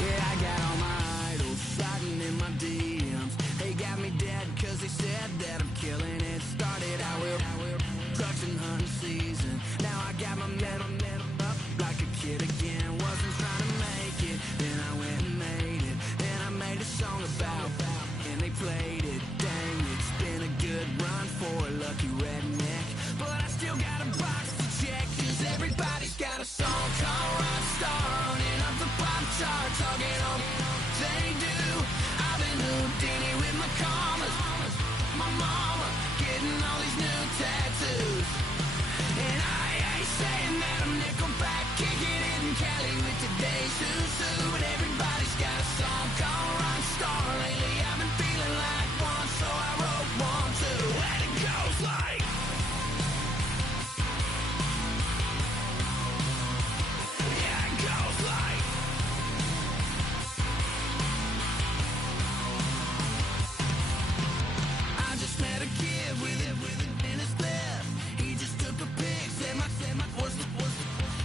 Yeah, I got all my idols sliding in my DMs. They got me dead cause they said that I'm killing it. Started out with trucks and hunting season. Now I got my metal up like a kid again. Wasn't trying to make it, then I went and made it. And I made a song about and they played it. Dang, it's been a good run for a lucky redneck. But I still got a box to check, cause everybody's got a song called Rockstar, running up the pop chart, talking on they do. I've been Houdini with my commas, my mama getting all these new tattoos. And I ain't saying that I'm Nickelback, kicking it in Cali with today's Susu. But everybody's got a song called Rockstar. Lately I've been feeling like one, so I wrote one too. And it goes like, yeah, it goes like, I just met a kid with it in his left. He just took a pic, said my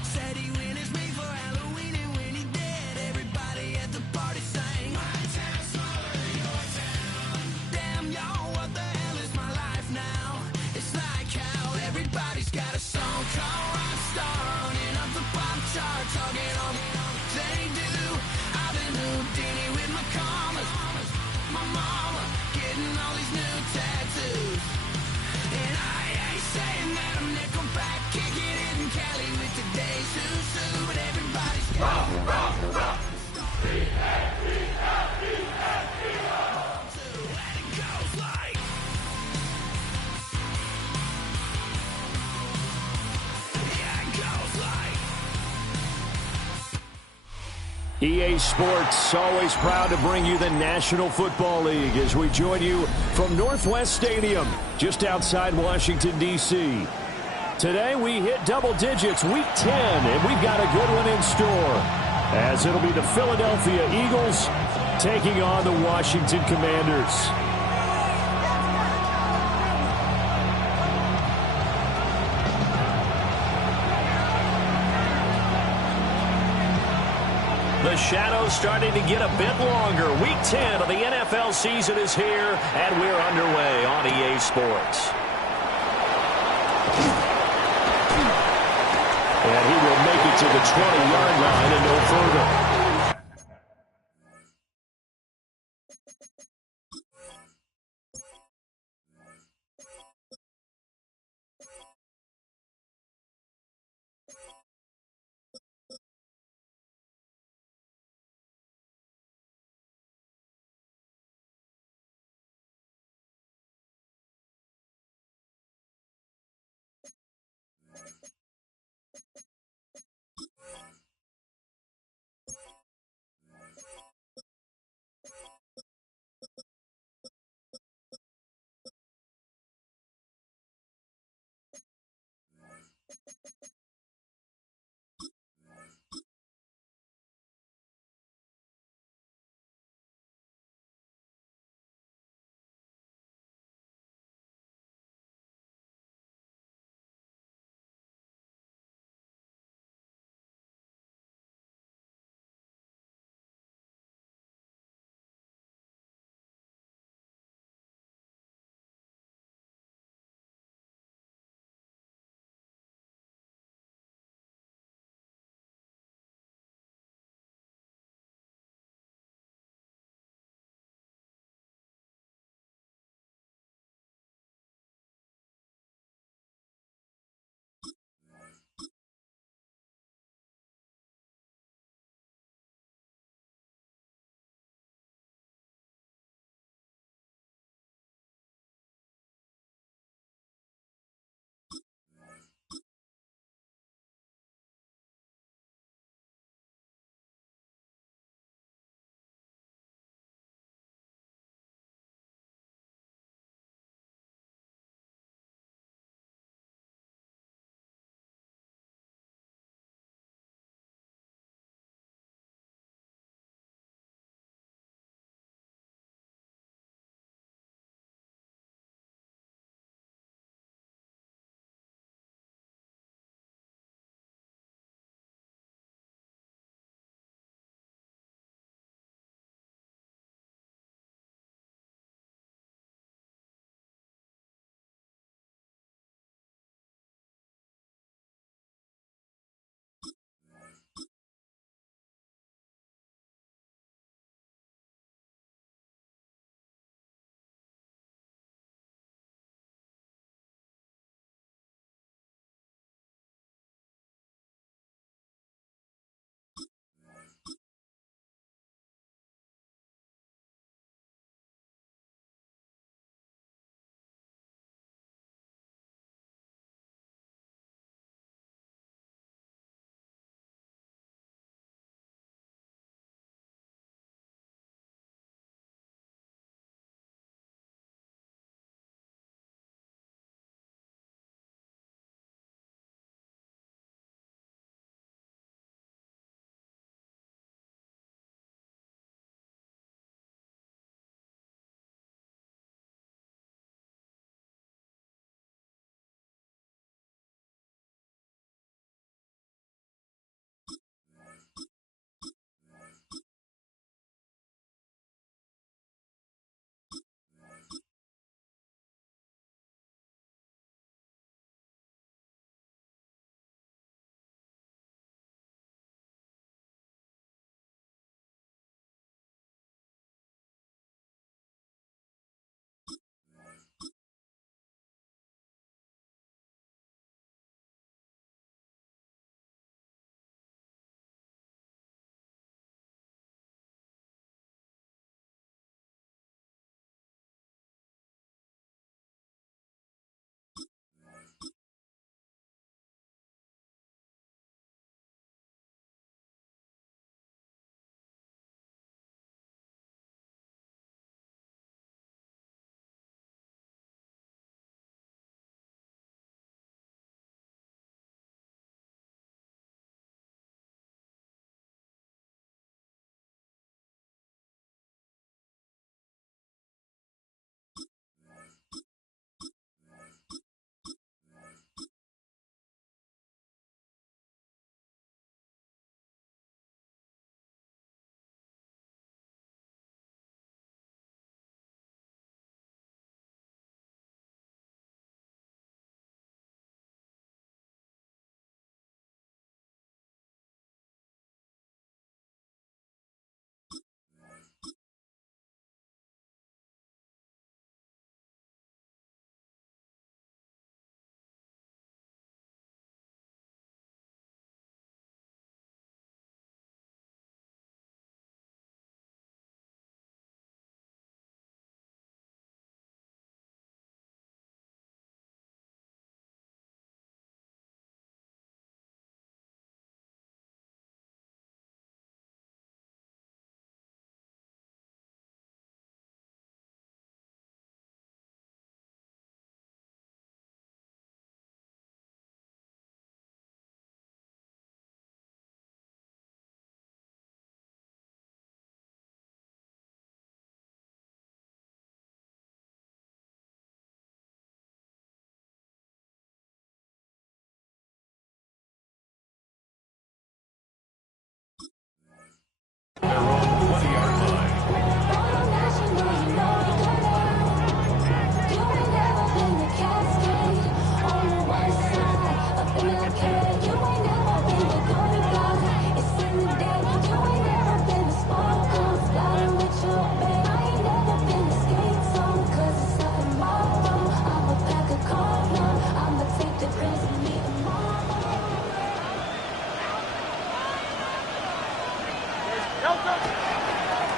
said he witnessed me for Halloween, and when he did, everybody at the party sang, my town's smaller than your town. Damn, y'all, what the hell is my life now? It's like how everybody's got a song called Rockstar, running up the pop chart, talking on they do. I've been Houdini with my commas, my mama getting all these new tattoos. And I ain't saying that I'm Nickelback, kicking it in Cali with today's Susu. But everybody's got and it goes like, yeah, it goes like. EA Sports, always proud to bring you the National Football League as we join you from Northwest Stadium, just outside Washington, D.C. Today we hit double digits, Week 10, and we've got a good one in store, as it'll be the Philadelphia Eagles taking on the Washington Commanders. The shadow's starting to get a bit longer. Week 10 of the NFL season is here, and we're underway on EA Sports. And he will make it to the 20-yard line and no further.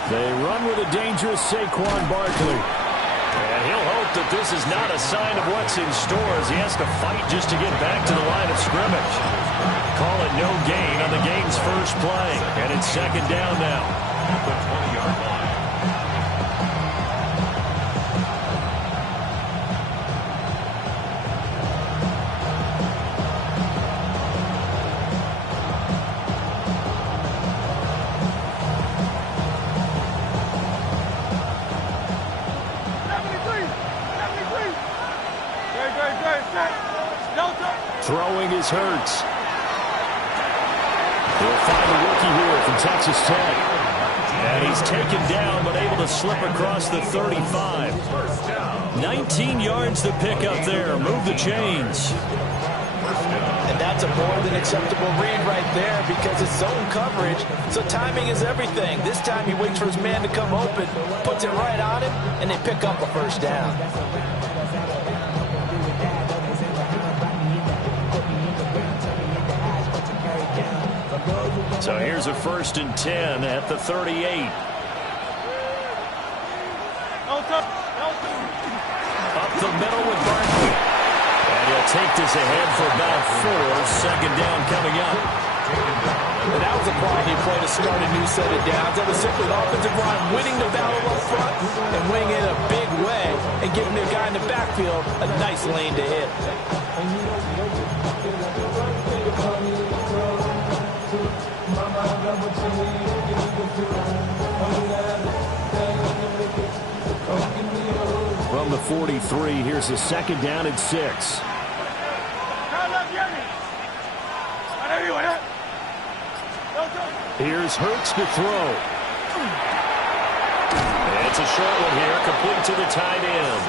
They run with a dangerous Saquon Barkley. And he'll hope that this is not a sign of what's in store as he has to fight just to get back to the line of scrimmage. Call it no gain on the game's first play. And it's second down now. At the 20-yard line. Throwing is Hurts. He'll find the rookie here from Texas Tech. And he's taken down but able to slip across the 35. 19 yards to pick up there. Move the chains. And that's a more than acceptable read right there because it's zone coverage, so timing is everything. This time he waits for his man to come open, puts it right on him, and they pick up a first down. So here's a 1st and 10 at the 38. Up the middle with Barkley. And he'll take this ahead for about 4. Second down coming up. And that was a quality play to start a new set of downs. That was simply an offensive line winning the battle up front and winning it in a big way and giving their guy in the backfield a nice lane to hit. From the 43, here's a second down and 6. Here's Hurts to throw. It's a short one here, complete to the tight end.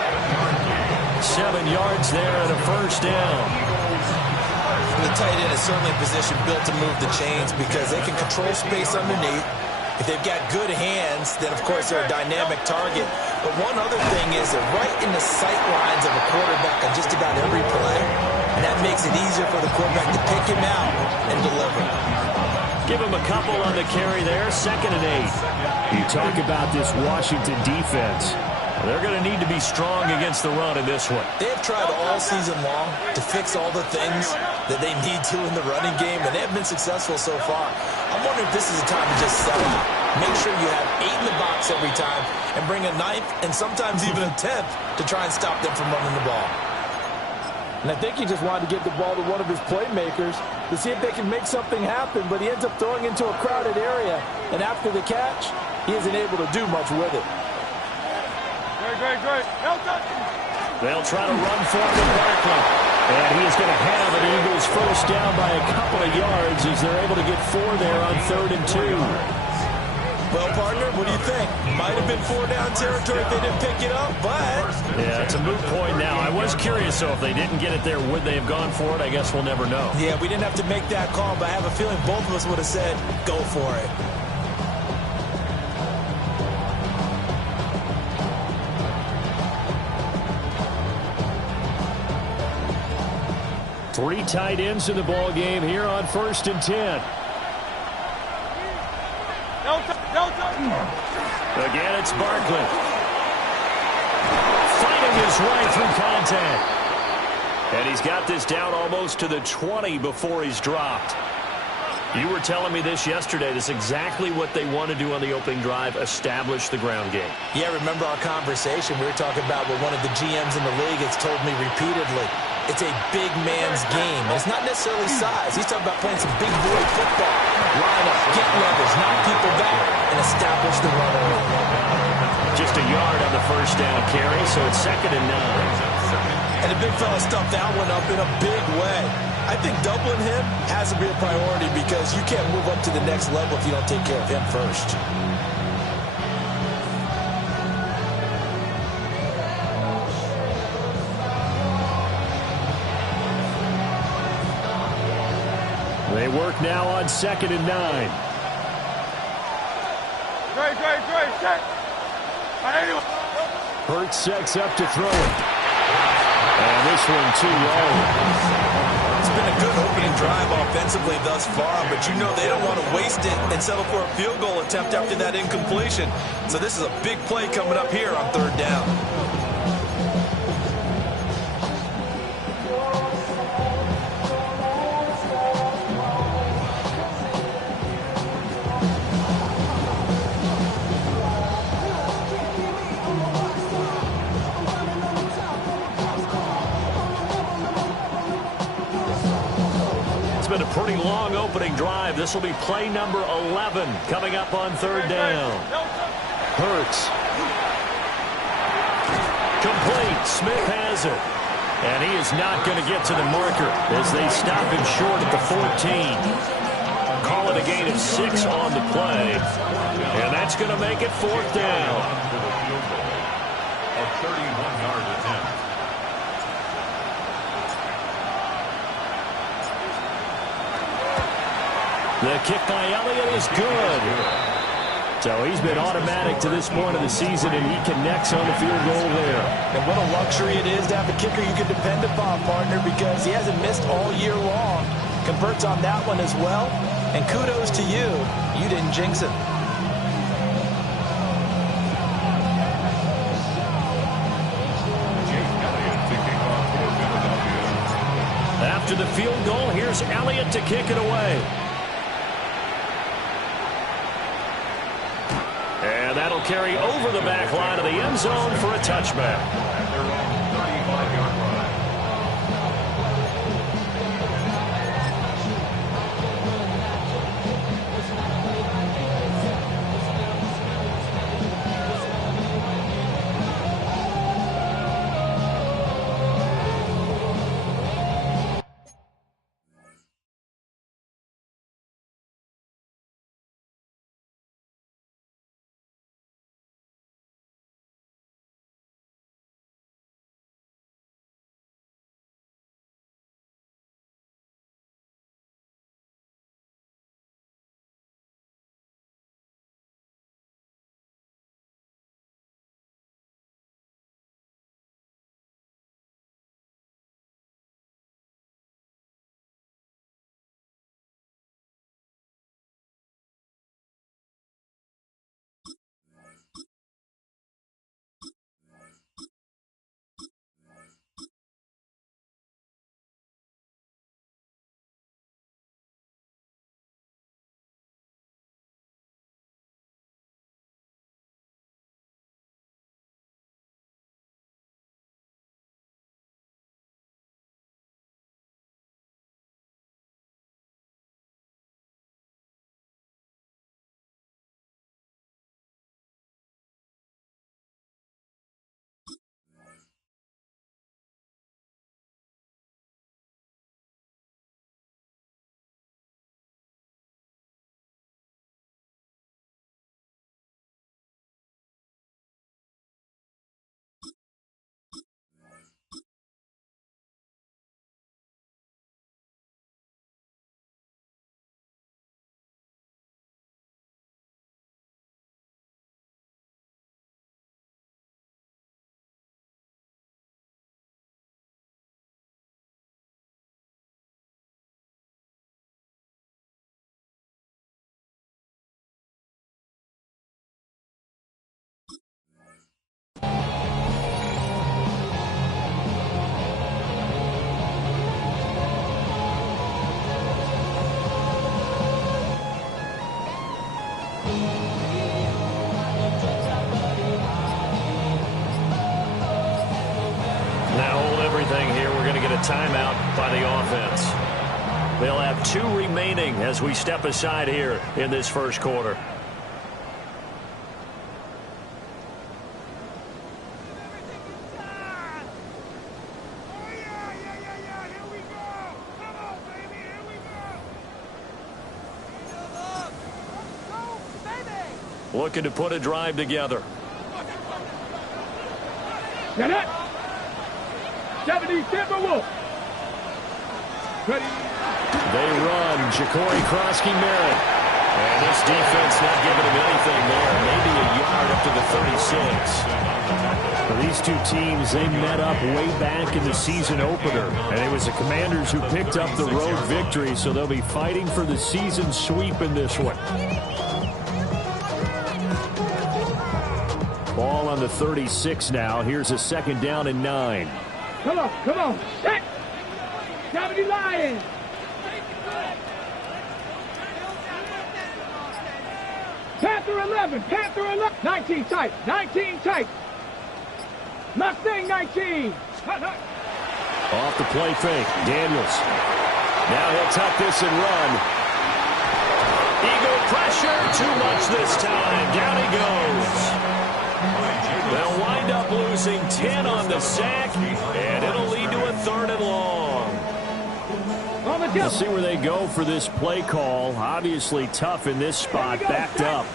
7 yards there and a first down. The tight end is certainly a position built to move the chains because they can control space underneath. If they've got good hands, then of course they're a dynamic target. But one other thing is they're right in the sight lines of a quarterback on just about every play. And that makes it easier for the quarterback to pick him out and deliver. Give him a couple on the carry there. 2nd and 8. You talk about this Washington defense. They're going to need to be strong against the run in this one. They have tried all season long to fix all the things that they need to in the running game, and they have been successful so far. I'm wondering if this is a time to just sell out. Make sure you have 8 in the box every time and bring a 9th and sometimes even a 10th to try and stop them from running the ball. And I think he just wanted to give the ball to one of his playmakers to see if they can make something happen, but he ends up throwing into a crowded area, and after the catch, he isn't able to do much with it. They'll try to run for it with Barkley. And he is going to have an Eagles first down by a couple of yards as they're able to get 4 there on 3rd and 2. Well, partner, what do you think? Might have been 4-down territory if they didn't pick it up, but... Yeah, it's a moot point now. I was curious, so if they didn't get it there, would they have gone for it? I guess we'll never know. Yeah, we didn't have to make that call, but I have a feeling both of us would have said, go for it. Three tight ends in the ball game here on 1st and 10. Again, it's Barkley. Fighting his way through contact. And he's got this down almost to the 20 before he's dropped. You were telling me this yesterday. This is exactly what they want to do on the opening drive, establish the ground game. Yeah, remember our conversation? We were talking about what one of the GMs in the league has told me repeatedly. It's a big man's game. And it's not necessarily size. He's talking about playing some big boy football. Line up, get leverage, knock people back, and establish the run early. Just a yard on the first down carry, so it's 2nd and 9. And the big fella stuffed that one up in a big way. I think doubling him has to be a priority because you can't move up to the next level if you don't take care of him first. They work now on 2nd and 9. Hurts sets up to throw it. And this one too low. It's been a good opening drive offensively thus far, but you know they don't want to waste it and settle for a field goal attempt after that incompletion. So this is a big play coming up here on third down. Been a pretty long opening drive. This will be play number 11 coming up on third down. Hurts. Complete. Smith has it. And he is not going to get to the marker as they stop him short at the 14. Call it a gain of 6 on the play. And that's going to make it fourth down. A 31-yard attempt. The kick by Elliott is good. So he's been automatic to this point of the season, and he connects on the field goal there. And what a luxury it is to have a kicker you can depend upon, partner, because he hasn't missed all year long. Converts on that one as well. And kudos to you. You didn't jinx it. After the field goal, here's Elliott to kick it away. And that'll carry over the back line of the end zone for a touchback. At their own 35-yard line. Timeout by the offense. They'll have 2 remaining as we step aside here in this first quarter. Looking to put a drive together. Get it! 70 Timberwolves. Ready. They run. Ja'Cory Krosky Merritt. And this defense not giving him anything there. Maybe a yard up to the 36. Well, these two teams, they met up way back in the season opener, and it was the Commanders who picked up the road victory, so they'll be fighting for the season sweep in this one. Ball on the 36 now. Here's a second down and 9. Come on, come on. Set. 70 Lions. Panther 11, Panther 11. 19 tight, 19 tight. Mustang 19. Off the play fake, Daniels. Now he'll tuck this and run. Eagle pressure, too much this time. Down he goes. They'll wind up losing 10 on the sack, and it'll lead to a 3rd and long. We'll see where they go for this play call. Obviously tough in this spot, backed up.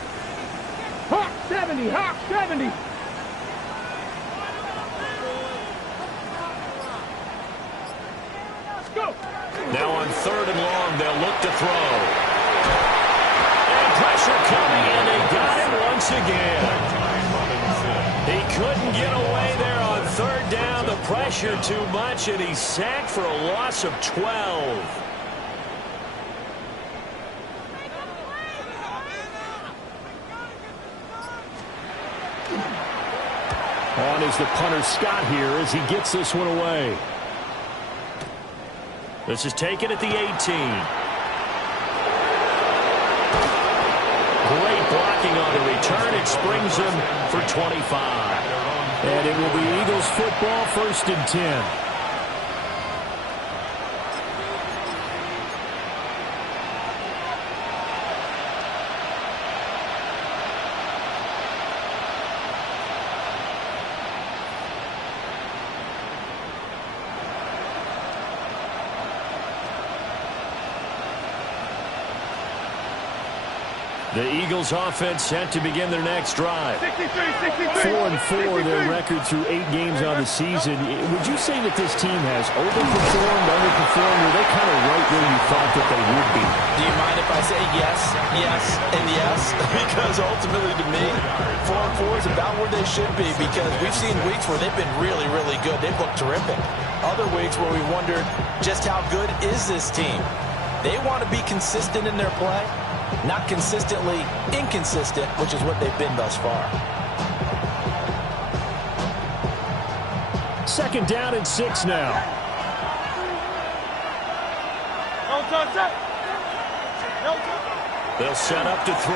Hawk 70, Hawk 70. Go. Now on 3rd and long, they'll look to throw. And pressure coming, and they got him once again. He couldn't get away there on 3rd down. The pressure too much, and he's sacked for a loss of 12. On is the punter Scott here as he gets this one away. This is taken at the 18. Great blocking on the return. It springs him for 25. And it will be Eagles football, 1st and 10. The Eagles offense set to begin their next drive. 4-4 their record through 8 games on the season. Would you say that this team has overperformed, underperformed, or are they kind of right where you thought that they would be? Do you mind if I say yes, yes, and yes? Because ultimately to me, 4-4 is about where they should be, because we've seen weeks where they've been really, really good. They've looked terrific. Other weeks where we wondered just how good is this team. They want to be consistent in their play. Not consistently inconsistent, which is what they've been thus far. 2nd down and 6 now. They'll set up to throw.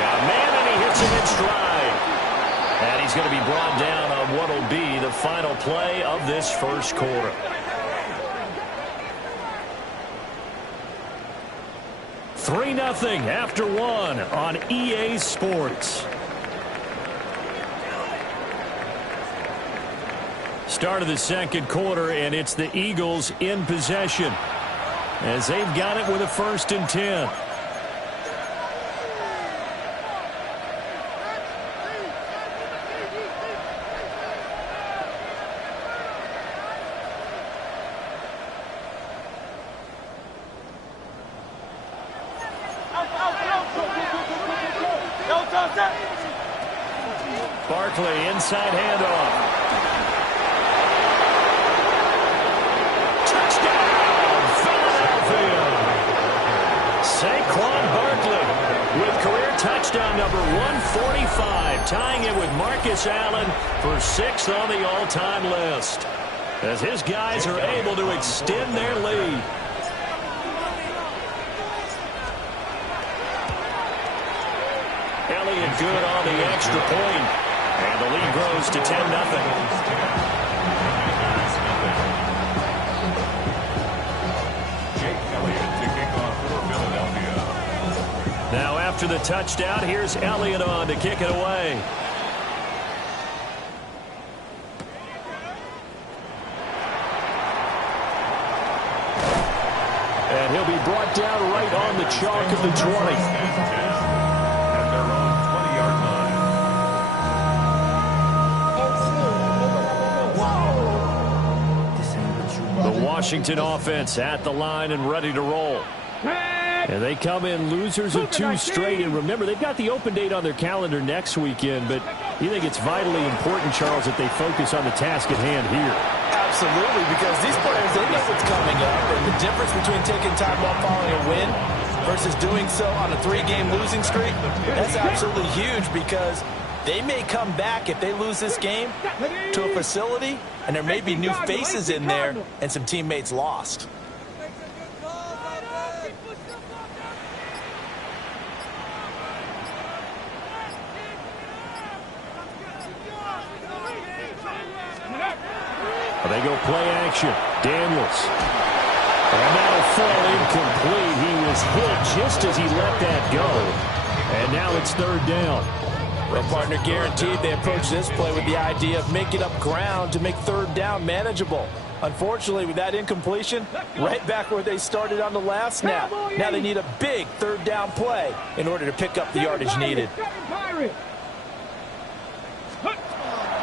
Got a man, and he hits him in stride. And he's going to be brought down on what will be the final play of this 1st quarter. 3-0 after 1 on EA Sports. Start of the 2nd quarter, and it's the Eagles in possession as they've got it with a 1st and 10. Barkley, inside handoff. Touchdown, Philadelphia. Saquon Barkley with career touchdown number 145, tying it with Marcus Allen for 6th on the all-time list, as his guys are able to extend their lead. Elliott good on the extra point, and the lead grows to 10-0. Jake Elliott to kick off for Philadelphia. Now after the touchdown, here's Elliott on to kick it away. And he'll be brought down right on the chalk of the 20. The Washington offense at the line and ready to roll. Pass. And they come in losers of 2 straight. And remember, they've got the open date on their calendar next weekend. But you think it's vitally important, Charles, that they focus on the task at hand here? Absolutely, because these players, they know what's coming up. And the difference between taking time off following a win versus doing so on a 3-game losing streak, that's absolutely huge, because they may come back if they lose this game to a facility, and there may be new faces in there and some teammates lost. They go play action. Daniels. And that'll fall incomplete. He was hit just as he let that go. And now it's 3rd down. Well, partner, guaranteed they approach this play with the idea of making up ground to make 3rd down manageable. Unfortunately, with that incompletion, right back where they started on the last snap. Now they need a big 3rd down play in order to pick up the yardage needed.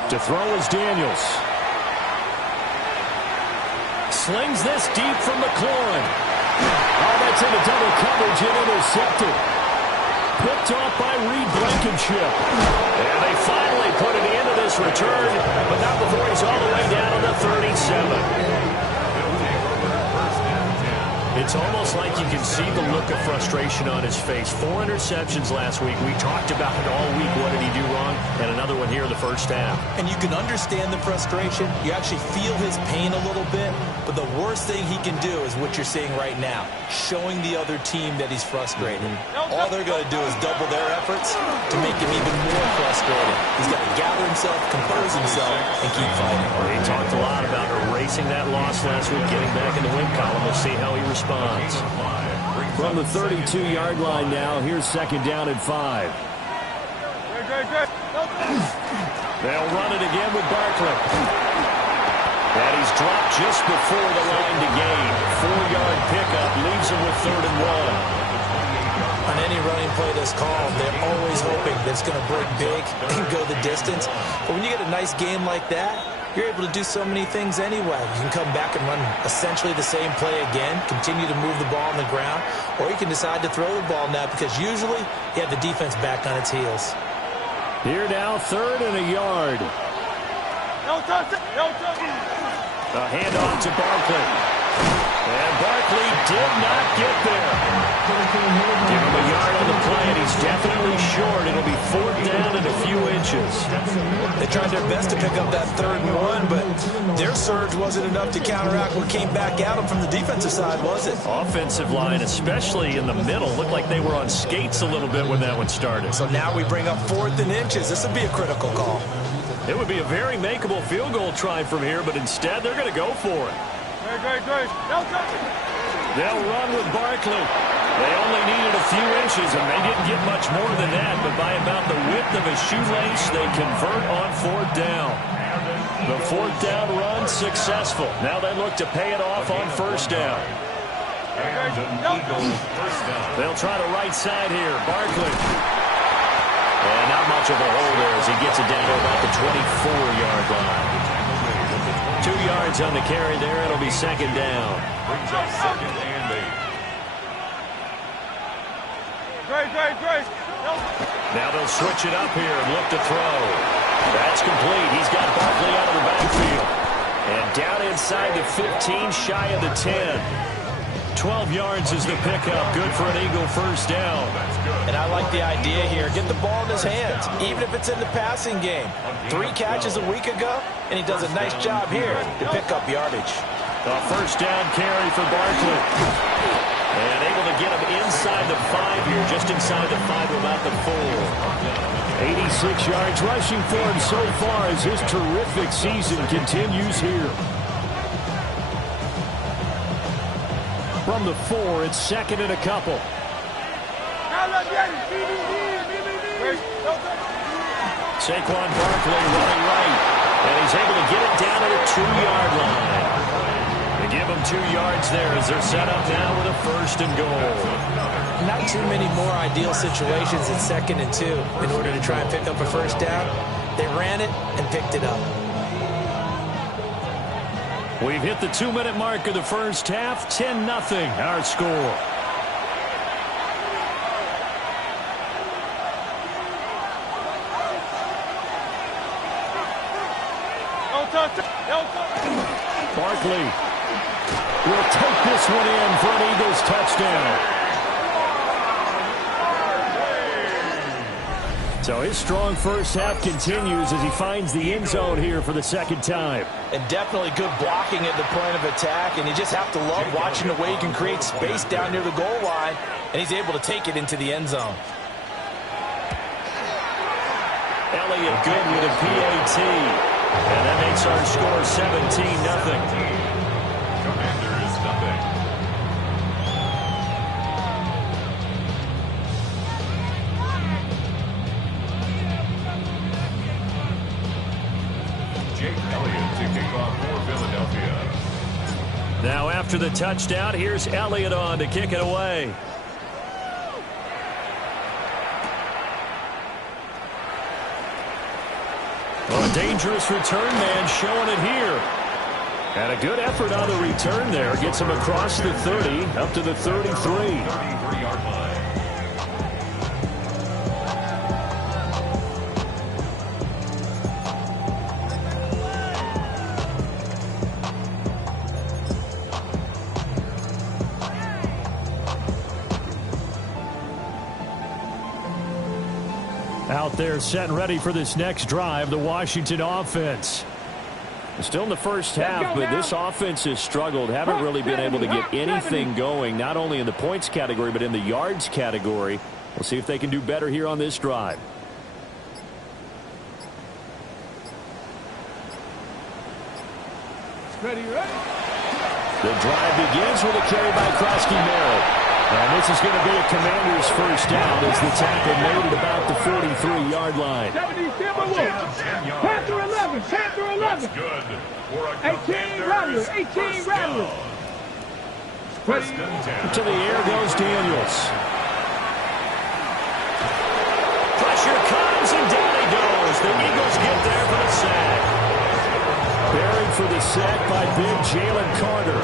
To throw is Daniels. Slings this deep from McLaurin. Oh, that's into double coverage and intercepted. Picked off by Reed Blankenship. And they finally put an end to this return, but not before he's all the way down to the 37. It's almost like you can see the look of frustration on his face. 4 interceptions last week. We talked about it all week. What did he do wrong? And another one here in the first half. And you can understand the frustration. You actually feel his pain a little bit. But the worst thing he can do is what you're seeing right now, showing the other team that he's frustrated. All they're going to do is double their efforts to make him even more frustrated. He's got to gather himself, compose himself, and keep fighting. He talked a lot about erasing that loss last week, getting back in the win column. We'll see how he responds. From the 32-yard line now, here's 2nd down and 5. They'll run it again with Barkley. And he's dropped just before the line to gain. 4-yard pickup leaves him with 3rd and 1. On any running play that's called, they're always hoping that it's going to break big and go the distance. But when you get a nice game like that, you're able to do so many things anyway. You can come back and run essentially the same play again, continue to move the ball on the ground, or you can decide to throw the ball now, because usually you have the defense back on its heels. Here now, 3rd and a yard. A handoff to Barkley. And Barkley did not get there. Give him a yard on the play, and he's definitely short. It'll be 4th down and a few inches. They tried their best to pick up that 3rd and 1, but their surge wasn't enough to counteract what came back at them from the defensive side, was it? Offensive line, especially in the middle, looked like they were on skates a little bit when that one started. So now we bring up 4th and inches. This would be a critical call. It would be a very makeable field goal try from here, but instead they're going to go for it. They'll run with Barkley. They only needed a few inches, and they didn't get much more than that, but by about the width of a shoelace, they convert on 4th down. The 4th down run successful. Now they look to pay it off on 1st down. They'll try the right side here. Barkley. And not much of a hole there as he gets it down to about the 24-yard line. 2 yards on the carry there. It'll be 2nd down. Brings up 2nd and 8. Now they'll switch it up here and look to throw. That's complete. He's got Barkley out of the backfield. And down inside the 15, shy of the 10. 12 yards is the pickup. Good for an Eagle 1st down. And I like the idea here. Get the ball in his hands, even if it's in the passing game. 3 catches a week ago, and he does a nice job here to pick up yardage. A 1st down carry for Barkley. And able to get him inside the 5 here, just inside the 5, about the 4. 86 yards rushing for him so far as his terrific season continues here. From the 4, it's 2nd and a couple. Saquon Barkley running right, and he's able to get it down to the 2-yard line. They give him 2 yards there as they're set up now with a 1st and goal. Not too many more ideal situations in 2nd and 2 in order to try and pick up a 1st down. They ran it and picked it up. We've hit the 2-minute mark of the first half. 10-0 our score. Barkley will take this one in for an Eagles touchdown. So his strong first half continues as he finds the end zone here for the second time. And definitely good blocking at the point of attack, and you just have to love watching the way he can create space down near the goal line, and he's able to take it into the end zone. Elliott good with a PAT. And that makes our score 17-0. Commanders nothing. Jake Elliott to kick off for Philadelphia. Now after the touchdown, here's Elliott on to kick it away. Well, a dangerous return man showing it here. And a good effort on the return there. Gets him across the 30, up to the 33. 33-yard line. Out there set and ready for this next drive, the Washington offense. Still in the first half, but this offense has struggled. Haven't really been able to get anything going, not only in the points category, but in the yards category. We'll see if they can do better here on this drive. Ready, ready. The drive begins with a carry by Krosky Merritt. And this is going to be a Commander's first down as the tackle made at about the 43-yard line. 10 through 11, 10 through 11. Good for a 18 Rattler, 18 Rattler. To the air goes Daniels. Pressure comes and down he goes. The Eagles get there for the sack. Buried for the sack by big Jalen Carter.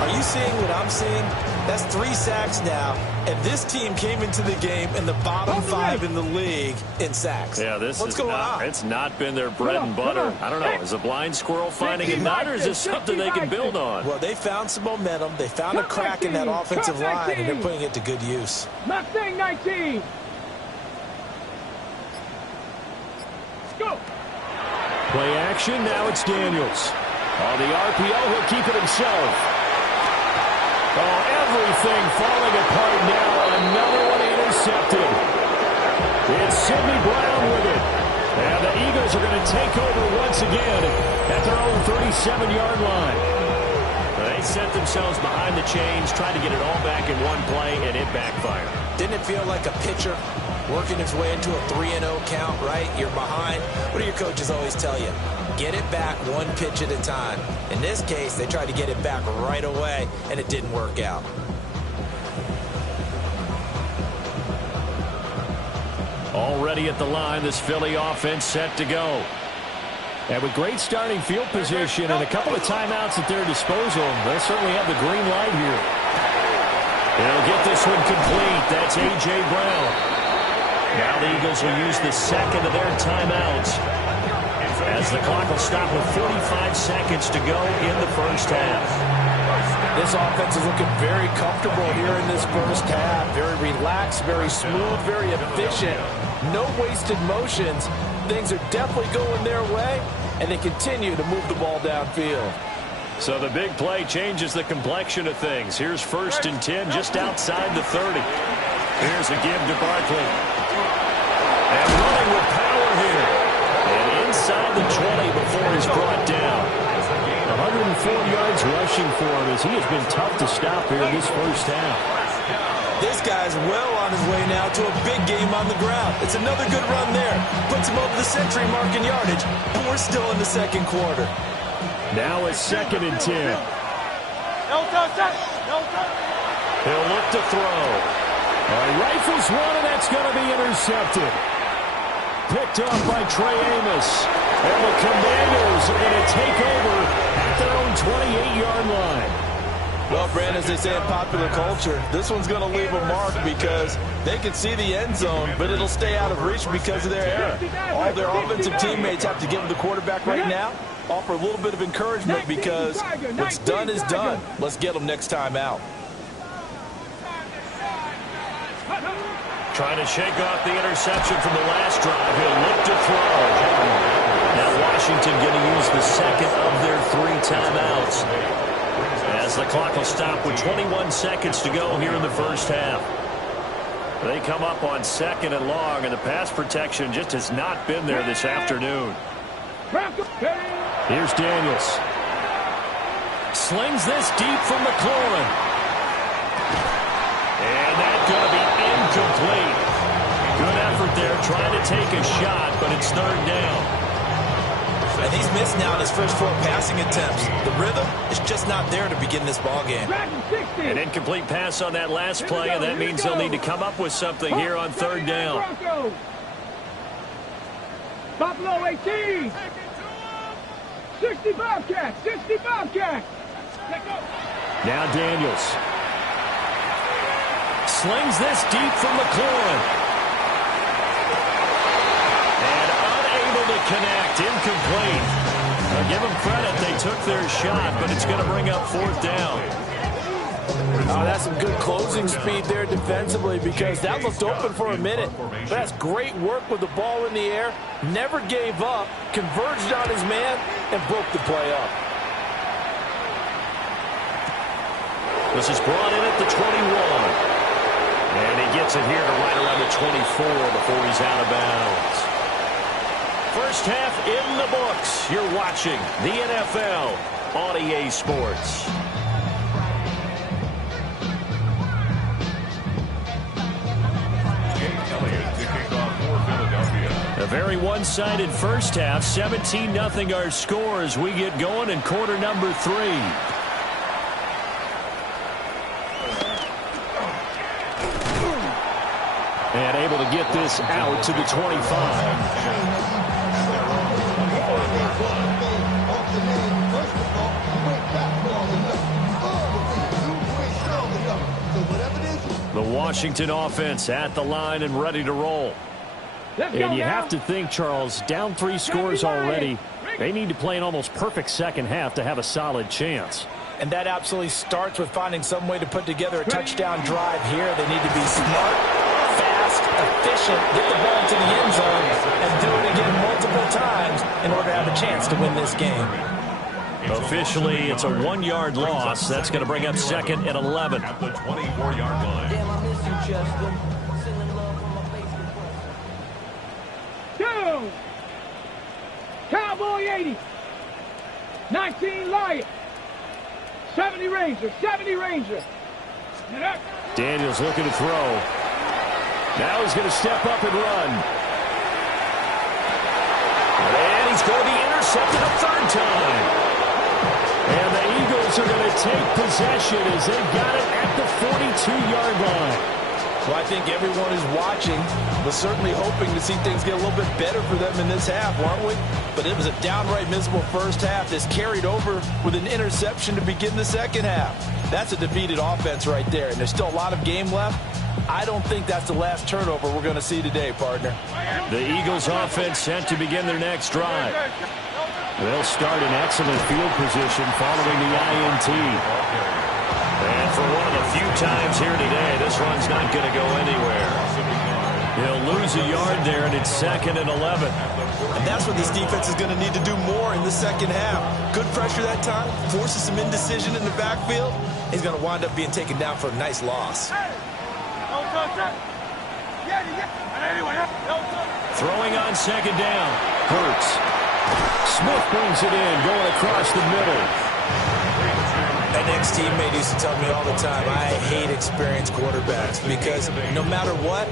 Are you seeing what I'm seeing? That's 3 sacks now, and this team came into the game in the bottom 5 in the league in sacks. Yeah, What's going on? It's not been their bread and butter. I don't know. Is a blind squirrel finding a nut, or is this something they can build on? Well, they found some momentum. They found a crack in that offensive line, and they're putting it to good use. Mustang 19. Let's go. Play action, now it's Daniels. On the RPO, he'll keep it himself. Oh, everything falling apart now. Another one intercepted. It's Sidney Brown with it. And the Eagles are going to take over once again at their own 37-yard line. They set themselves behind the chains, tried to get it all back in one play, and it backfired. Didn't it feel like a pitcher working his way into a 3-0 count, right? You're behind. What do your coaches always tell you? Get it back one pitch at a time. In this case, they tried to get it back right away, and it didn't work out. Already at the line, this Philly offense set to go. And with great starting field position and a couple of timeouts at their disposal, they certainly have the green light here. They'll get this one complete. That's A.J. Brown. Now the Eagles will use the second of their timeouts, as the clock will stop with 45 seconds to go in the first half. This offense is looking very comfortable here in this first half. Very relaxed, very smooth, very efficient. No wasted motions. Things are definitely going their way, and they continue to move the ball downfield. So the big play changes the complexion of things. Here's 1st and 10 just outside the 30. Here's a give to Barkley. And running with power here. And inside the 20 before he's brought down. 104 yards rushing for him as he has been tough to stop here in this first half. This guy's well on his way now to a big game on the ground. It's another good run there. Puts him over the century mark in yardage, and we're still in the second quarter. Now it's 2nd and 10. He'll look to throw. Rifles one, and that's going to be intercepted. Picked off by Trey Amos. And the Commanders are going to take over at their own 28-yard line. Well, Brandon, as they say in popular culture, this one's going to leave a mark because they can see the end zone, but it'll stay out of reach because of their error. All their offensive teammates have to give the quarterback right now, offer a little bit of encouragement because what's done is done. Let's get them next time out. Trying to shake off the interception from the last drive. He'll look to throw. Now Washington going to use the second of their 3 timeouts, as the clock will stop with 21 seconds to go here in the first half. They come up on 2nd and long, and the pass protection just has not been there this afternoon. Here's Daniels. Slings this deep from McLaurin. And that's going to be incomplete. Good effort there trying to take a shot, but it's 3rd down. And he's missed now on his first 4 passing attempts. The rhythm is just not there to begin this ball game. An incomplete pass on that last play, and that means they'll need to come up with something here on 3rd down. Buffalo 18. 60 Bobcats. 60 Bobcats. Now Daniels. Slings this deep from McLaurin. And unable to connect. Incomplete. I'll give them credit. They took their shot, but it's going to bring up 4th down. Oh, that's some good closing speed there defensively because that looked open for a minute. But that's great work with the ball in the air. Never gave up, converged on his man, and broke the play up. This is brought in at the 21. And he gets it here to right around the 24 before he's out of bounds. First half in the books. You're watching the NFL on EA Sports. A very one-sided first half. 17-0 our score as we get going in quarter number 3. And able to get this out to the 25. The Washington offense at the line and ready to roll. And you have to think, Charles, down 3 scores already. They need to play an almost perfect second half to have a solid chance. And that absolutely starts with finding some way to put together a touchdown drive here. They need to be smart, fast, efficient, get the ball to the end zone, and do it again multiple times in order to have a chance to win this game. Officially, it's a 1-yard loss. That's going to bring up 2nd and 11. At the 24-yard line. Damn, I miss you, Justin. Sending love from my Facebook. 2. Cowboy 80. 19 Lion. 70 Ranger. 70 Ranger. Daniels looking to throw. Now he's going to step up and run. And he's going to be intercepted a 3rd time. And the Eagles are going to take possession as they've got it at the 42-yard line. Well, I think everyone who's watching was certainly hoping to see things get a little bit better for them in this half, weren't we? But it was a downright miserable first half that's carried over with an interception to begin the second half. That's a defeated offense right there, and there's still a lot of game left. I don't think that's the last turnover we're going to see today, partner. The Eagles offense set to begin their next drive. They'll start in excellent field position following the INT. And for one of the few times here today, this run's not going to go anywhere. He'll lose a yard there, and it's 2nd and 11. And that's what this defense is going to need to do more in the second half. Good pressure that time, forces some indecision in the backfield. He's going to wind up being taken down for a nice loss. Throwing on 2nd down. Hurts. Smith brings it in, going across the middle. An ex-teammate used to tell me all the time, I hate experienced quarterbacks because no matter what,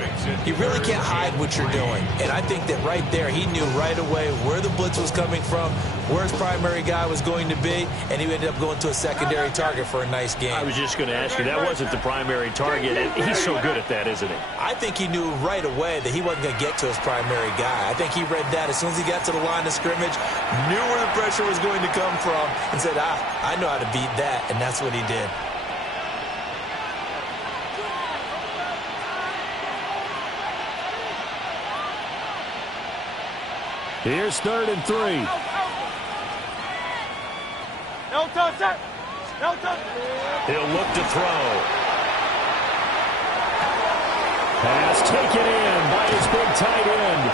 you really can't hide what you're doing. And I think that right there, he knew right away where the blitz was coming from, where his primary guy was going to be, and he ended up going to a secondary target for a nice game. I was just going to ask you, that wasn't the primary target. He's so good at that, isn't he? I think he knew right away that he wasn't going to get to his primary guy. I think he read that as soon as he got to the line of scrimmage, knew where the pressure was going to come from, and said, I know how to beat that, and that's what he did. Here's 3rd and 3. No touch it. No touch. He'll look to throw. Pass taken in by his big tight end.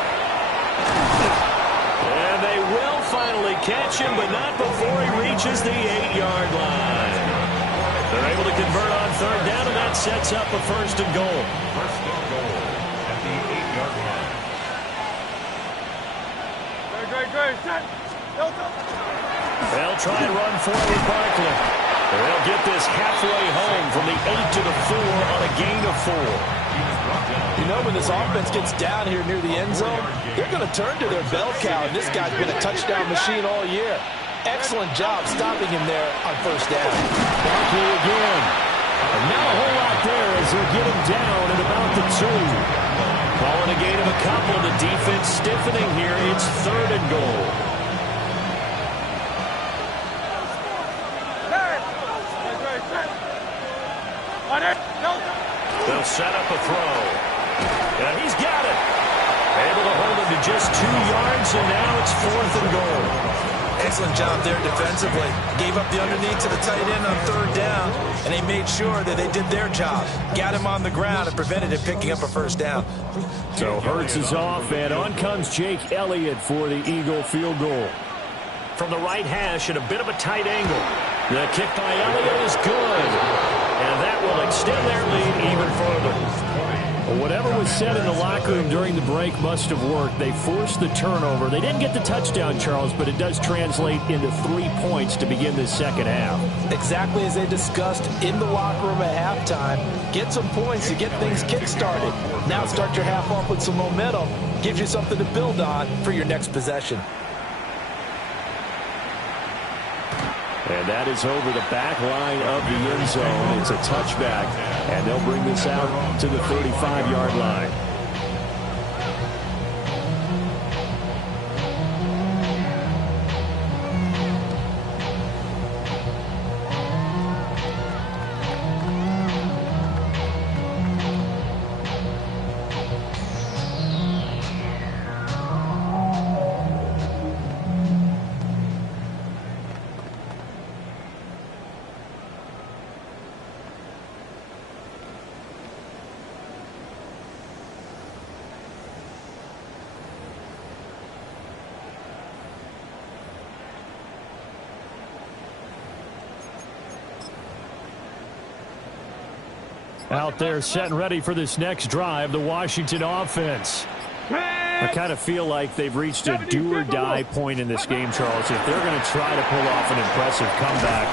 And they will finally catch him, but not before he reaches the 8-yard line. They're able to convert on 3rd down, and that sets up a 1st and goal. 1st and goal at the 8-yard line. Great. Set. No touch. They'll try and run forward Barkley. They'll get this halfway home from the 8 to the 4 on a gain of 4. You know, when this offense gets down here near the end zone, they're going to turn to their bell cow, and this guy's been a touchdown machine all year. Excellent job stopping him there on 1st down. Barkley again. And not a whole lot there as they'll get him down at about the 2. Calling a gain of a couple. The defense stiffening here. It's 3rd and goal. They'll set up a throw. And he's got it. Able to hold him to just 2 yards, and now it's 4th and goal. Excellent job there defensively. Gave up the underneath to the tight end on 3rd down, and they made sure that they did their job. Got him on the ground and prevented him picking up a 1st down. So Hurts is off, and on comes Jake Elliott for the Eagle field goal. From the right hash at a bit of a tight angle. The kick by Elliott is good. And that will extend their lead even further. Well, whatever was said in the locker room during the break must have worked. They forced the turnover. They didn't get the touchdown, Charles, but it does translate into 3 points to begin this 2nd half. Exactly as they discussed in the locker room at halftime. Get some points to get things kick-started. Now start your half off with some momentum. Gives you something to build on for your next possession. And that is over the back line of the end zone. It's a touchback, and they'll bring this out to the 35-yard line. Out there set and ready for this next drive, the Washington offense. I kind of feel like they've reached a do-or-die point in this game, Charles. If they're going to try to pull off an impressive comeback,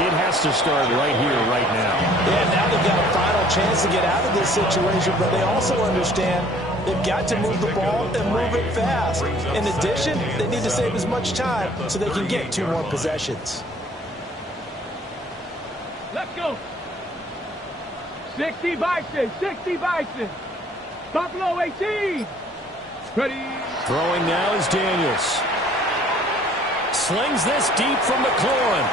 it has to start right here, right now. Yeah, now they've got a final chance to get out of this situation, but they also understand they've got to move the ball and move it fast. In addition, they need to save as much time so they can get 2 more possessions. Let's go. 60 Bison, 60 Bison. Buffalo 18. Ready. Throwing now is Daniels. Slings this deep from McLaurin.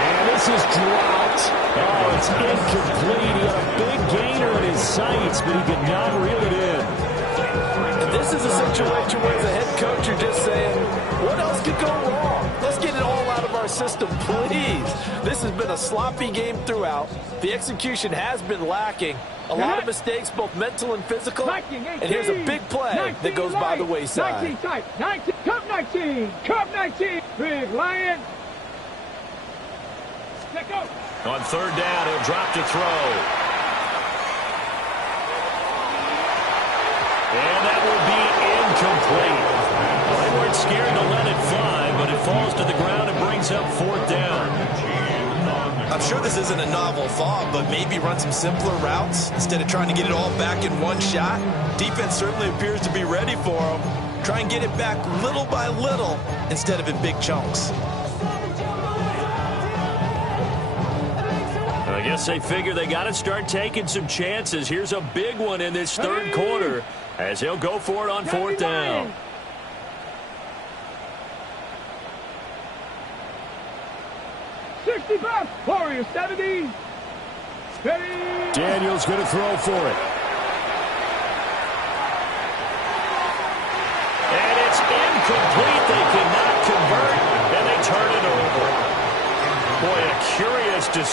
And this is dropped. Oh, it's incomplete. He had a big gainer in his sights, but he could not reel it in. And this is a situation where the head coach, you're just saying, what else could go wrong? Let's get it all out of our system, please. This has been a sloppy game throughout. The execution has been lacking. A lot of mistakes, both mental and physical. 19, 18, and here's a big play that goes by the wayside. 19 tight, 19, cup 19, cup 19. Big Lion. Let's go. On 3rd down, he'll drop to throw. And that will be incomplete. Well, they weren't scared to let it fly, but it falls to the ground and brings up 4th down. I'm sure this isn't a novel thought, but maybe run some simpler routes instead of trying to get it all back in one shot. Defense certainly appears to be ready for them. Try and get it back little by little instead of in big chunks. I guess they figure they got to start taking some chances. Here's a big one in this 3rd quarter as he'll go for it on 4th down. Warriors 70. Ready. Daniels going to throw for it.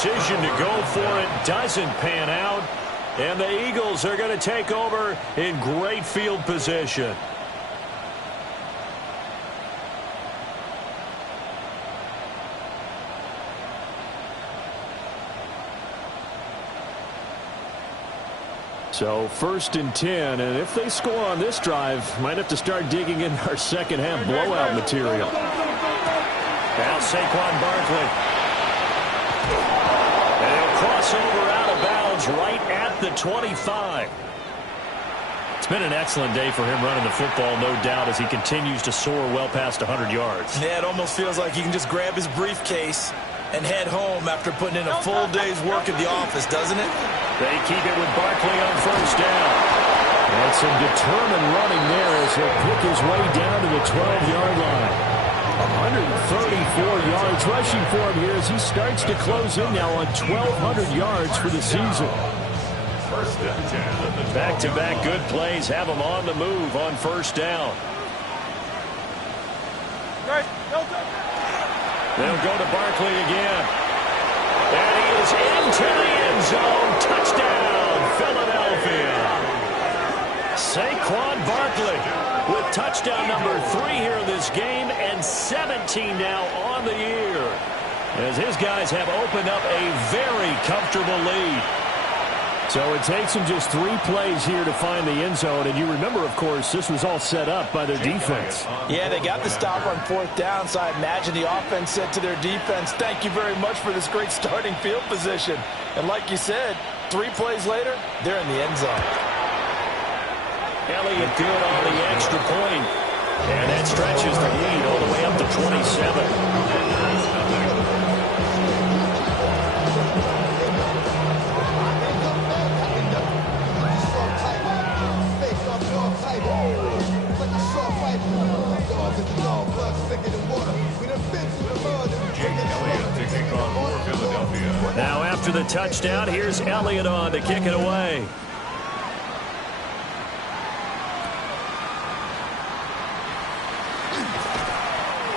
decision to go for it doesn't pan out. And the Eagles are going to take over in great field position. So 1st and 10, and if they score on this drive, might have to start digging in our second half blowout material. Now Saquon Barkley. And he'll cross over out of bounds right at the 25. It's been an excellent day for him running the football, no doubt, as he continues to soar well past 100 yards. Yeah, it almost feels like he can just grab his briefcase and head home after putting in a full day's work at the office, doesn't it? They keep it with Barkley on 1st down. And some determined running there as he'll pick his way down to the 12-yard line. 134 yards rushing for him here as he starts to close in now on 1,200 yards for the season. Back-to-back good plays have him on the move on 1st down. They'll go to Barkley again. And he is into the end zone. Touchdown, Philadelphia. Saquon Barkley with touchdown number 3 here in this game and 17 now on the year, as his guys have opened up a very comfortable lead. So it takes them just 3 plays here to find the end zone. And you remember, of course, this was all set up by their defense. Yeah, they got the stop on 4th down, so I imagine the offense said to their defense, thank you very much for this great starting field position. And like you said, 3 plays later, they're in the end zone. Elliott good on the extra point. And that stretches the lead all the way up to 27. Now after the touchdown, here's Elliott on to kick it away.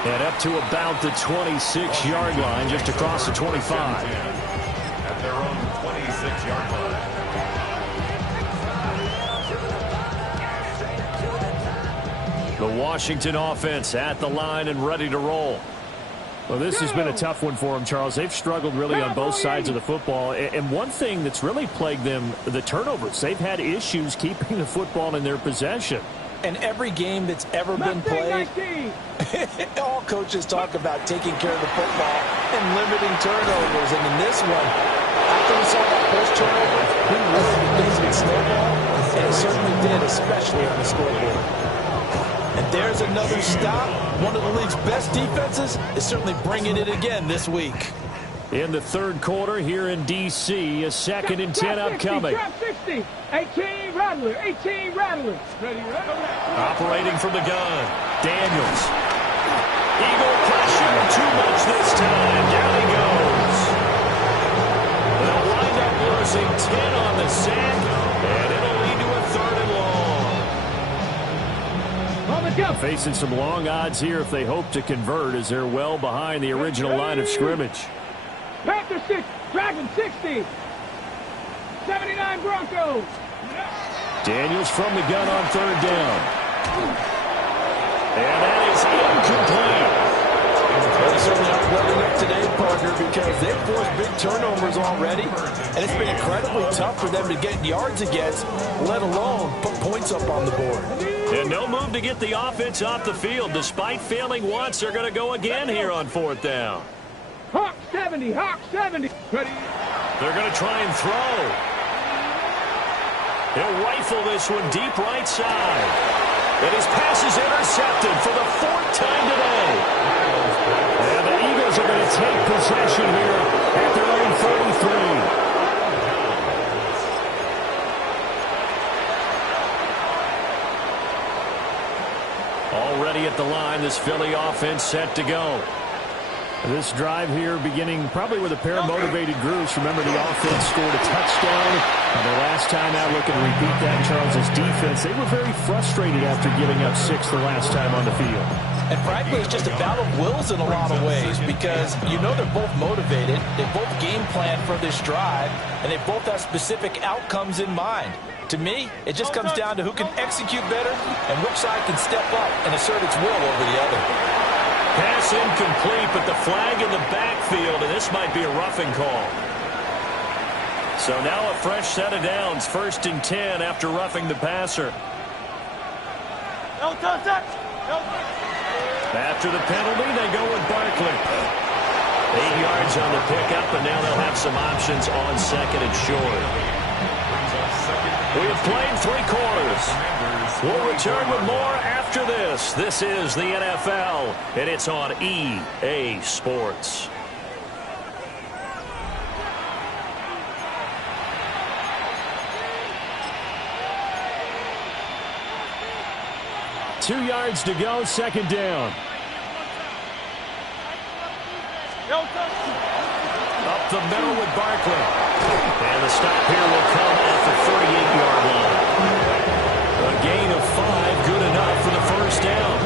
And up to about the 26-yard line, just across the 25. At their own 26-yard line. The Washington offense at the line and ready to roll. Well, this has been a tough one for them, Charles. They've struggled really on both sides of the football. And one thing that's really plagued them, the turnovers. They've had issues keeping the football in their possession. And every game that's ever been played, all coaches talk about taking care of the football and limiting turnovers. And in this one, after we saw that first turnover, we really things would snowball. And it certainly did, especially on the scoreboard. And there's another stop. One of the league's best defenses is certainly bringing it again this week. In the 3rd quarter here in D.C., a 2nd and 10 upcoming. Drop 60. 18 Rattler. 18 Rattler. Ready. Operating from the gun. Daniels. Eagle pressure. Too much this time. Down he goes. They'll wind up losing 10 on the sack. And it'll lead to a 3rd and long. Facing some long odds here if they hope to convert, as they're well behind the original line of scrimmage. Panther 6, Dragon 60. 79 Broncos. Daniels from the gun on 3rd down. And that is incomplete. They certainly aren't letting up today, partner, because they've forced big turnovers already, and it's been incredibly tough for them to get yards against, let alone put points up on the board. And no move to get the offense off the field. Despite failing once, they're going to go again here on 4th down. Hawk 70, Hawk 70. Ready. They're going to try and throw. He'll rifle this one deep right side. And his pass is intercepted for the 4th time today. And the Eagles are going to take possession here at their own 43. Already at the line, this Philly offense set to go. This drive here beginning probably with a pair of motivated groups. Remember, the offense scored a touchdown. And the last time out, looking to repeat that, Charles' defense, they were very frustrated after giving up 6 the last time on the field. And frankly, it's just a battle of wills in a lot of ways because you know they're both motivated, they both game plan for this drive, and they both have specific outcomes in mind. To me, it just comes down to who can execute better and which side can step up and assert its will over the other. Pass incomplete, but the flag in the backfield, and this might be a roughing call. So now a fresh set of downs, 1st and 10 after roughing the passer. After the penalty, they go with Barkley. 8 yards on the pickup, and now they'll have some options on 2nd and short. We have played 3 quarters. We'll return with more after this. This is the NFL, and it's on EA Sports. Two yards to go, 2nd down. Up the middle with Barkley. And the stop here will come at the 38-yard line. A gain of 5, good enough for the 1st down.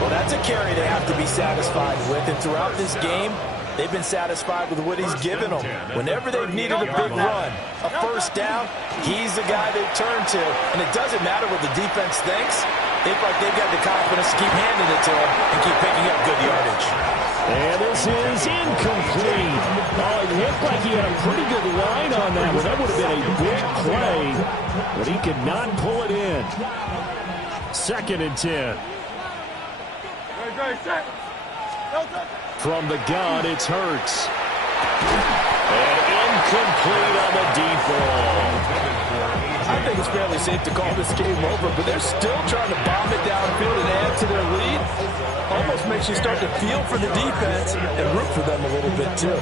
Well, that's a carry they have to be satisfied with. And throughout this game, they've been satisfied with what he's given them. Whenever they've needed a big run, a 1st down, he's the guy they turn to. And it doesn't matter what the defense thinks. They feel like they've got the confidence to keep handing it to him and keep picking up good yardage. And this is incomplete. Oh, it looked like he had a pretty good line on that one. That would have been a big play, but he could not pull it in. 2nd and 10. From the gun, it's Hurts. And incomplete on the deep ball. I think it's fairly safe to call this game over, but they're still trying to bomb it downfield and add to their lead. Almost makes you start to feel for the defense and root for them a little bit, too.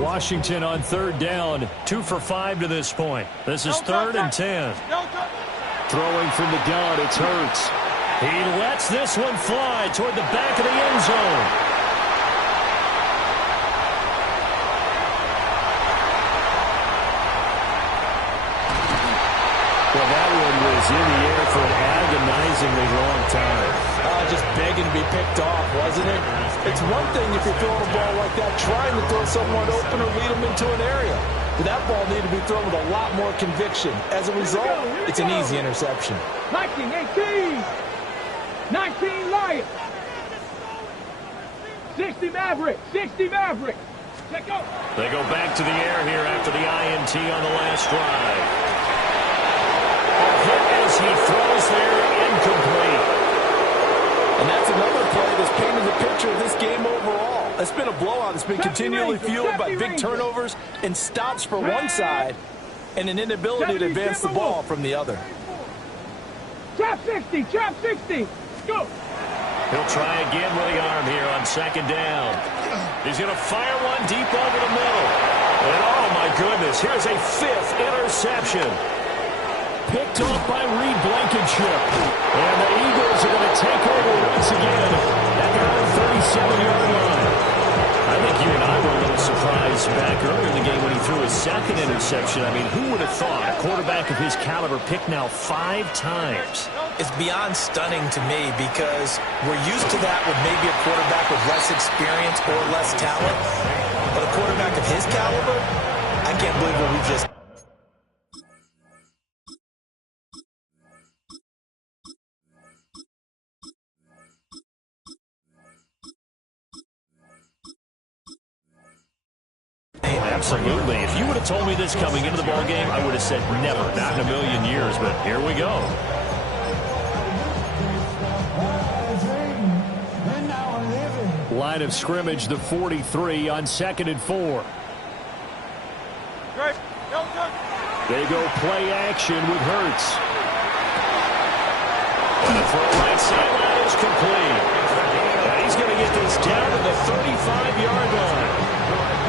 Washington on 3rd down. 2 for 5 to this point. This is 3rd and 10. Throwing from the gun, it's Hurts. He lets this one fly toward the back of the end zone. Well, that one was in the air for an agonizingly long time. Just begging to be picked off, wasn't it? It's one thing if you're throwing a ball like that, trying to throw someone open or lead them into an area. But that ball needed to be thrown with a lot more conviction. As a result, it's an easy interception. 19-18. 19 Lions. 60 Mavericks. 60 Mavericks. Check out. They go back to the air here after the INT on the last drive. Hit as he throws there, incomplete. And that's another play that's painted the picture of this game overall. It's been a blowout. It's been continually fueled by big turnovers and stops for one side and an inability to advance the ball from the other. Trap 60. Trap 60. Go. He'll try again with the arm here on 2nd down. He's going to fire one deep over the middle. And oh, my goodness, here's a 5th interception. Picked off by Reed Blankenship. And the Eagles are going to take over once again at their own 37-yard line. I think you and I were a little surprised back earlier in the game when he threw his 2nd interception. I mean, who would have thought a quarterback of his caliber picked now 5 times? It's beyond stunning to me because we're used to that with maybe a quarterback with less experience or less talent. But a quarterback of his caliber, I can't believe what we just... Absolutely. If you would have told me this coming into the ballgame, I would have said never, not in a million years, but here we go. Line of scrimmage, the 43 on 2nd and 4. They go play action with Hurts. And the throw right sideline is complete. And he's going to get this down to the 35-yard line.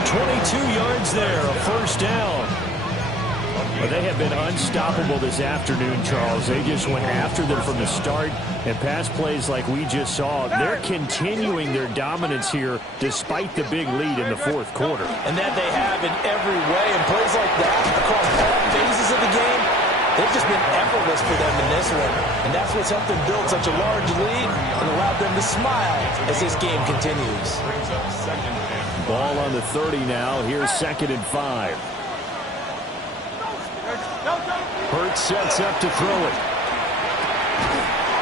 22 yards there, a 1st down. But they have been unstoppable this afternoon, Charles. They just went after them from the start, and pass plays like we just saw, they're continuing their dominance here despite the big lead in the 4th quarter. And that they have in every way, and plays like that across all phases of the game, They've just been effortless for them in this one, and that's what's helped them build such a large lead and allowed them to smile as this game continues. Ball on the 30 now. Here's 2nd and 5. Hurts sets up to throw it.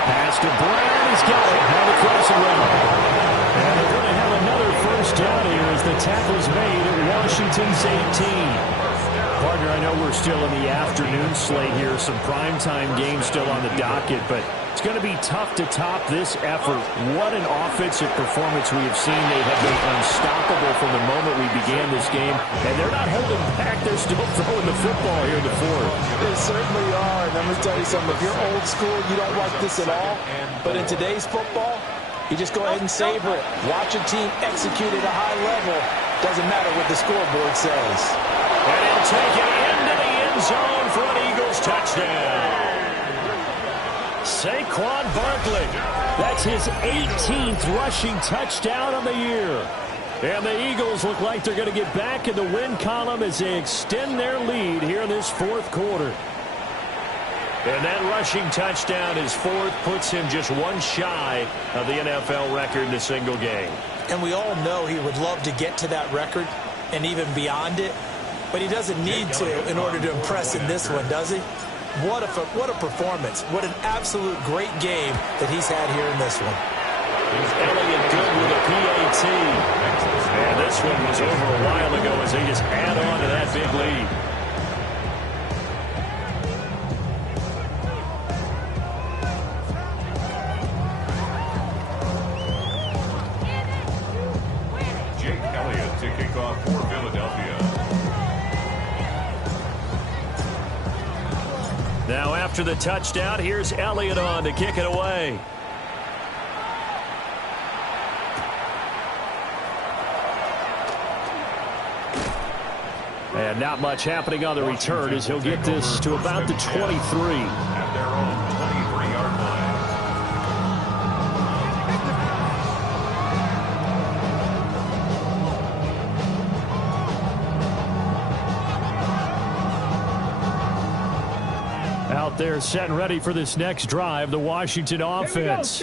Pass to Brown. He's got it. Now the cross around. And they're going to have another first down here as the tackle's made at Washington's 18. Partner, I know we're still in the afternoon slate here. Some primetime games still on the docket, but it's going to be tough to top this effort. What an offensive performance we have seen. They have been unstoppable from the moment we began this game, and they're not holding back. They're still throwing the football here in the fourth. They certainly are, and I'm going to tell you something. If you're old school, you don't like this at all, but in today's football, you just go ahead and savor it. Watch a team execute at a high level. Doesn't matter what the scoreboard says. And he'll take it into the end zone for an Eagles touchdown. Saquon Barkley. That's his 18th rushing touchdown of the year. And the Eagles look like they're going to get back in the win column as they extend their lead here in this fourth quarter. And that rushing touchdown, his fourth, puts him just one shy of the NFL record in a single game. And we all know he would love to get to that record and even beyond it. But he doesn't need to in order to impress in this one, does he? What a performance. What an absolute great game that he's had here in this one. Here's Elliott good with a PAT. And this one was over a while ago as they just add on to that big lead. Jake Elliott to kick off for Philadelphia. Now after the touchdown, here's Elliott on to kick it away. And not much happening on the return as he'll get this to about the 23. At their own 23-yard line. Out there set and ready for this next drive, the Washington offense.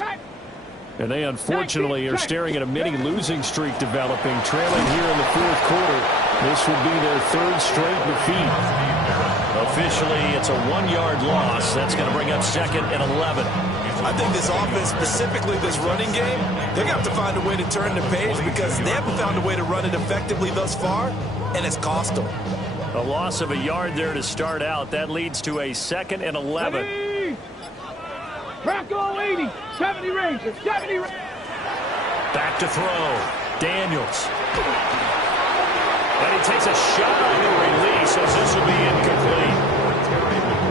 And they unfortunately are staring at a mini losing streak developing, trailing here in the fourth quarter. This would be their third straight defeat. Officially, it's a 1-yard loss. That's going to bring up 2nd and 11. I think this offense, specifically this running game, they're going to have to find a way to turn the page because they haven't found a way to run it effectively thus far, and it's cost them. A loss of a yard there to start out. That leads to a 2nd and 11. Bronco 80, 70 Rangers, 70 Rangers. Back to throw. Daniels. And he takes a shot on the release as this will be incomplete.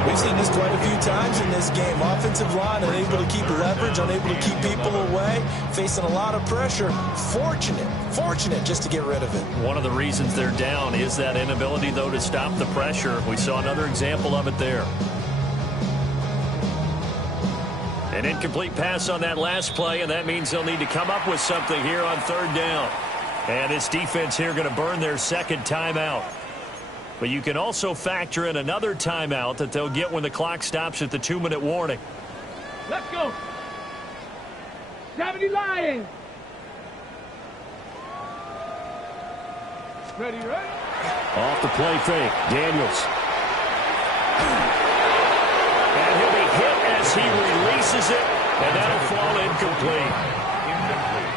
We've seen this quite a few times in this game. Offensive line unable to keep leverage, unable to keep people away, facing a lot of pressure. Fortunate just to get rid of it. One of the reasons they're down is that inability, though, to stop the pressure. We saw another example of it there. An incomplete pass on that last play, and that means they'll need to come up with something here on 3rd down. And this defense here going to burn their 2nd timeout. But you can also factor in another timeout that they'll get when the clock stops at the 2-minute warning. Let's go. 70 Lions. Ready, ready? Off the play fake, Daniels. And he'll be hit as he releases it, and that'll fall incomplete.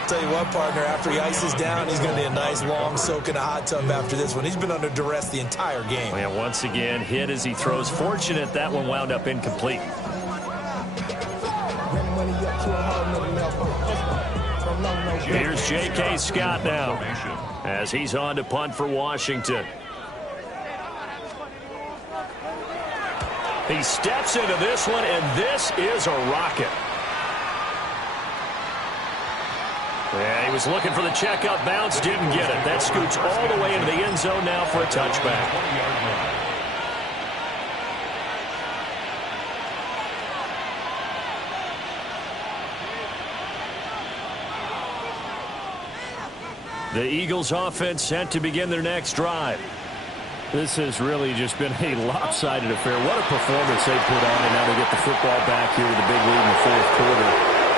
Tell you what, partner, after he ices down, he's going to be a nice long soak in a hot tub after this one. He's been under duress the entire game. And once again, hit as he throws. Fortunate that one wound up incomplete. Here's J.K. Scott now as he's on to punt for Washington. He steps into this one, and this is a rocket. Yeah, he was looking for the checkup bounce, didn't get it. That scoots all the way into the end zone now for a touchback. The Eagles offense set to begin their next drive. This has really just been a lopsided affair. What a performance they put on, and now they get the football back here with a big lead in the fourth quarter.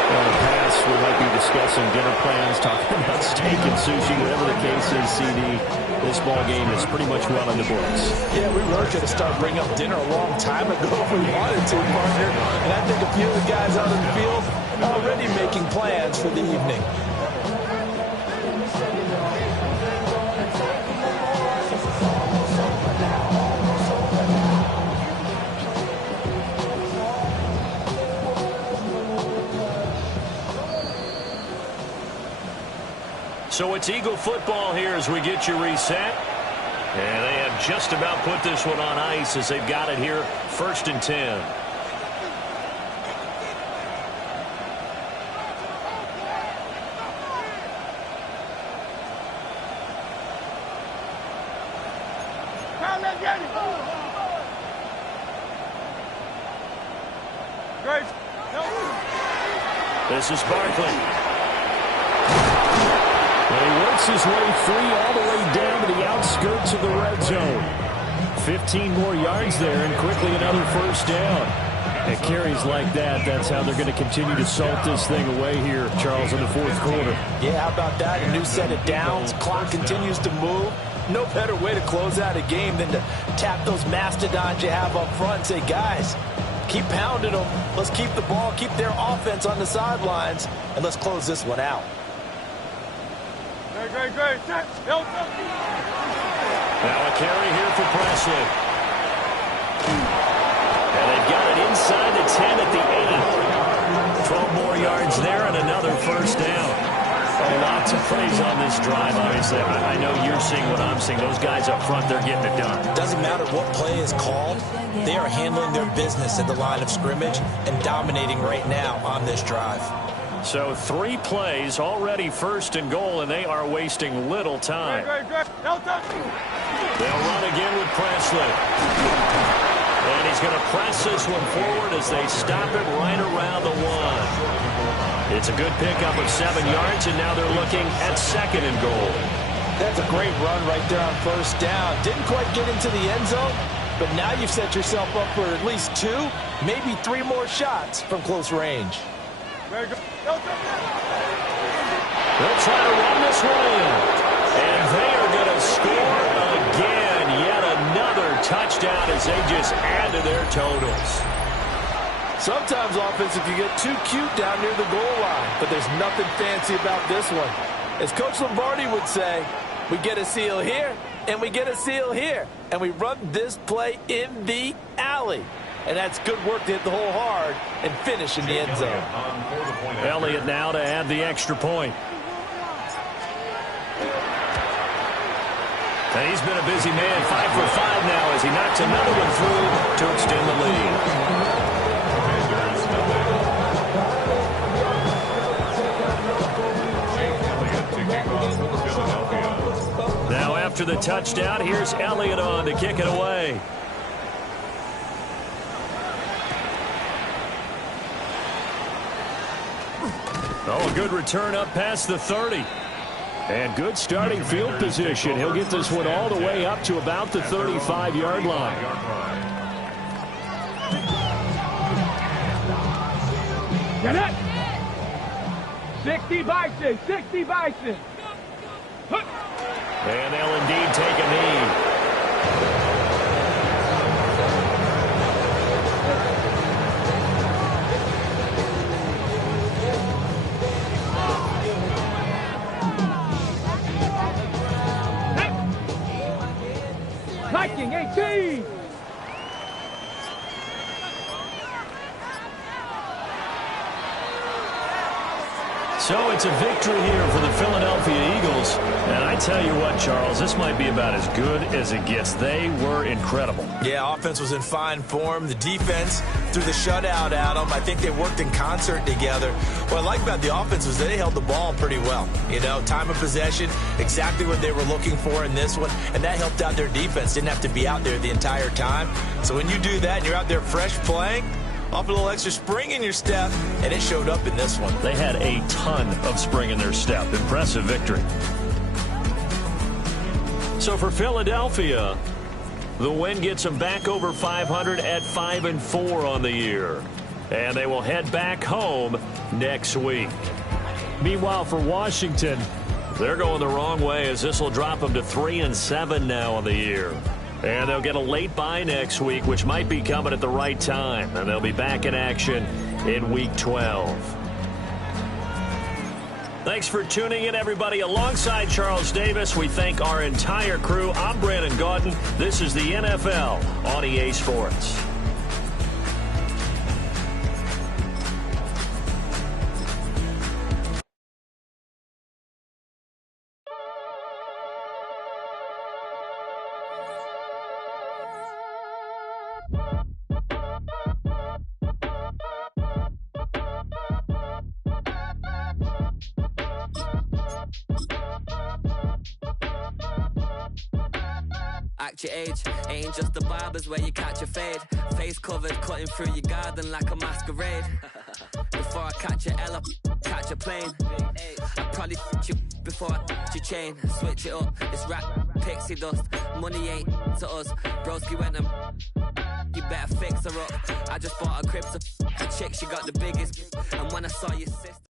In the past, we might be discussing dinner plans, talking about steak and sushi, whatever the case is, CD. This ball game is pretty much well in the books. Yeah, we were going to start bringing up dinner a long time ago if we wanted to, partner. And I think a few of the guys out in the field are already making plans for the evening. So it's Eagle football here as we get you reset. And they have just about put this one on ice as they've got it here, 1st and 10. This is Barkley. And he works his way free all the way down to the outskirts of the red zone. 15 more yards there and quickly another first down. And carries like that, that's how they're going to continue to salt this thing away here, Charles, in the fourth quarter. Yeah, how about that? A new set of downs. Clock continues to move. No better way to close out a game than to tap those mastodons you have up front and say, guys, keep pounding them. Let's keep the ball, keep their offense on the sidelines, and let's close this one out. Great. Now a carry here for Presley. And they've got it inside the 10 at the 8. 12 more yards there and another first down. Lots of plays on this drive, obviously. I know you're seeing what I'm seeing. Those guys up front, they're getting it done. Doesn't matter what play is called. They are handling their business at the line of scrimmage and dominating right now on this drive. So 3 plays, already 1st and goal, and they are wasting little time. They'll run again with Presley. And he's going to press this one forward as they stop it right around the 1. It's a good pickup of 7 yards, and now they're looking at 2nd and goal. That's a great run right there on first down. Didn't quite get into the end zone, but now you've set yourself up for at least 2, maybe 3 more shots from close range. They'll try to run this one in. And they are going to score again. Yet another touchdown as they just add to their totals. Sometimes offense, if you get too cute down near the goal line, but there's nothing fancy about this one. As Coach Lombardi would say, we get a seal here, and we get a seal here, and we run this play in the alley. And that's good work to hit the hole hard and finish in the end zone. Elliott now to add the extra point. And he's been a busy man, 5 for 5 now as he knocks another one through to extend the lead. Now after the touchdown, here's Elliott on to kick it away. Oh, a good return up past the 30. And good starting field position. He'll get this one all the way up to about the 35-yard line. Get it! 60 Bison, 60 Bison. And they'll indeed take a knee. Viking 18. So it's a victory here for the Philadelphia Eagles. And I tell you what, Charles, this might be about as good as it gets. They were incredible. Yeah, offense was in fine form. The defense threw the shutout at them. I think they worked in concert together. What I like about the offense was they held the ball pretty well. You know, time of possession, exactly what they were looking for in this one. And that helped out their defense. Didn't have to be out there the entire time. So when you do that and you're out there fresh playing, off a little extra spring in your step, and it showed up in this one. They had a ton of spring in their step. Impressive victory. So for Philadelphia, The win gets them back over 500 at 5-4 on the year. And they will head back home next week. Meanwhile, for Washington, they're going the wrong way as this will drop them to 3-7 now on the year. And they'll get a late bye next week, which might be coming at the right time. And they'll be back in action in Week 12. Thanks for tuning in, everybody. Alongside Charles Davis, we thank our entire crew. I'm Brandon Gaudin. This is the NFL on EA Sports. Act your age, ain't just the barbers where you catch a fade. Face covered, cutting through your garden like a masquerade. Before I catch a L up, catch a plane. I probably you before I your chain. Switch it up, it's rap, pixie dust. Money ain't to us. Broski went and you better fix her up. I just bought a crib to a chick, she got the biggest. And when I saw your sister.